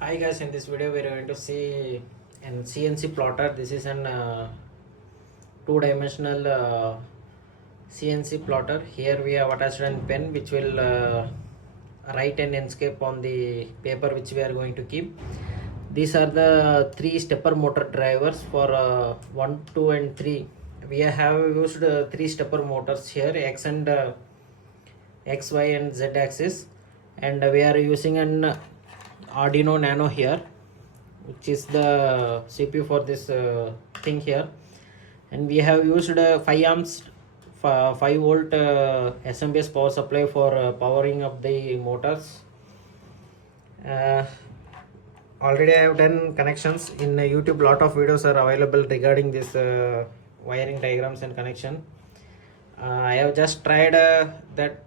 Hi guys, in this video we are going to see an CNC plotter. This is an two-dimensional CNC plotter. Here we have attached a pen which will write an Inkscape on the paper which we are going to keep. These are the three stepper motor drivers for 1, 2 and 3. We have used three stepper motors here, X and X, Y and Z axis, and we are using an Arduino Nano here, which is the CPU for this thing here, and we have used 5 amps 5 volt SMPS power supply for powering up the motors. Already I have done connections in YouTube. Lot of videos are available regarding this wiring diagrams and connection. I have just tried that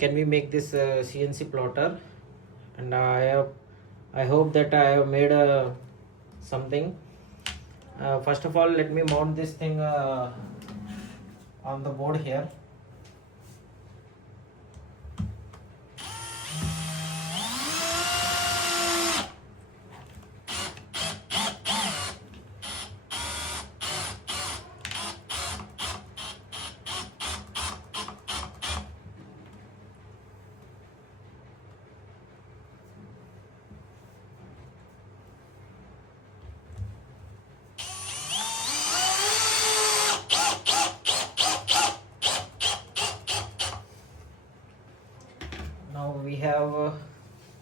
can we make this CNC plotter, and I hope that I have made something. First of all, let me mount this thing on the board here. Now we have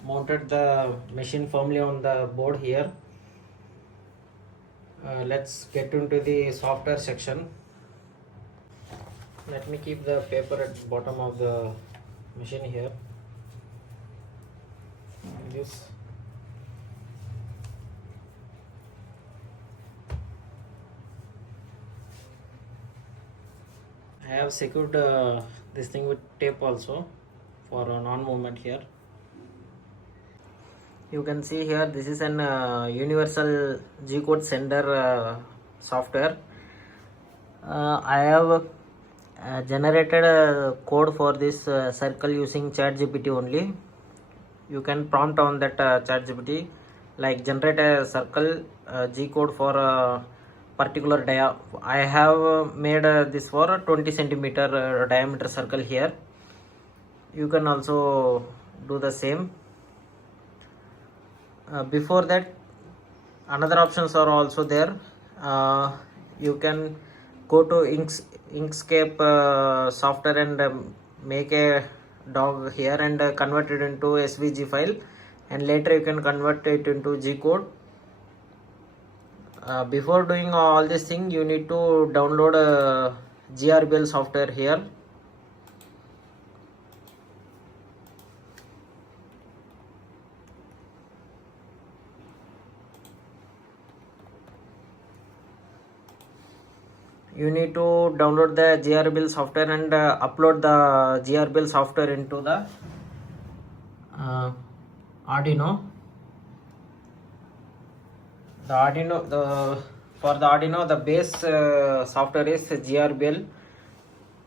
mounted the machine firmly on the board here. Let's get into the software section. Let me keep the paper at the bottom of the machine here. This I have secured this thing with tape also for a non-movement here. You can see here this is an universal G-code sender software. I have generated a code for this circle using ChatGPT only. You can prompt on that ChatGPT like generate a circle G-code for a particular dia. I have made this for a 20 centimeter diameter circle here. You can also do the same. Before that, another options are also there. You can go to Inkscape software and make a dog here and convert it into SVG file, and later you can convert it into G code. Before doing all this thing, you need to download GRBL software here. You need to download the GRBL software and upload the GRBL software into the Arduino. For the Arduino, the base software is GRBL,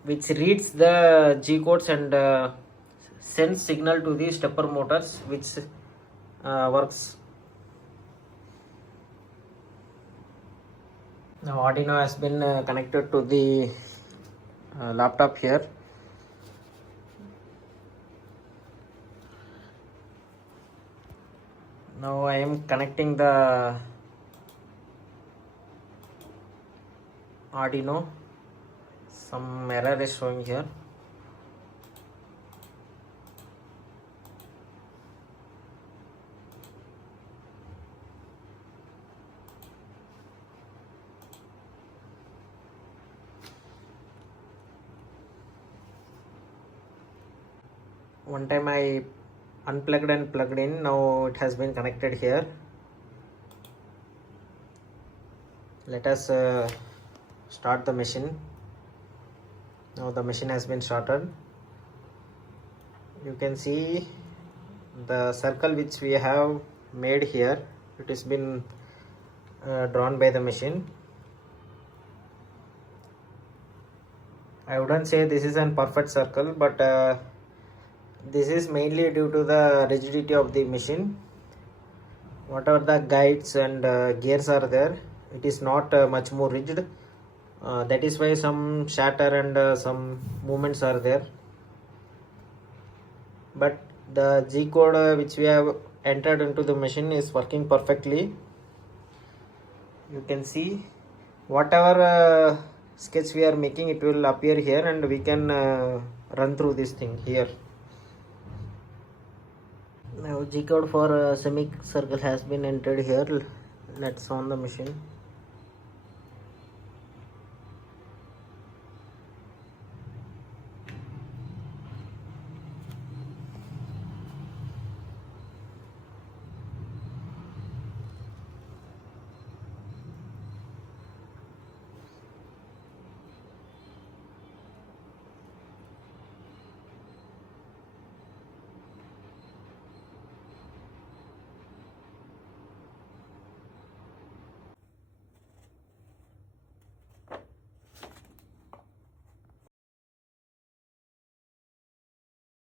which reads the G codes and sends signal to the stepper motors, which works. Now Arduino has been connected to the laptop here. Now I am connecting the Arduino. Some error is showing here. One time I unplugged and plugged in. Now it has been connected here. Let us start the machine. Now the machine has been started. You can see the circle which we have made here. It has been drawn by the machine. I wouldn't say this is a perfect circle, but this is mainly due to the rigidity of the machine. whatever the guides and gears are there, it is not much more rigid. That is why some shatter and some movements are there. But the G code which we have entered into the machine is working perfectly. You can see whatever sketch we are making, it will appear here, and we can run through this thing here. Now G code for semicircle has been entered here. Let's on the machine.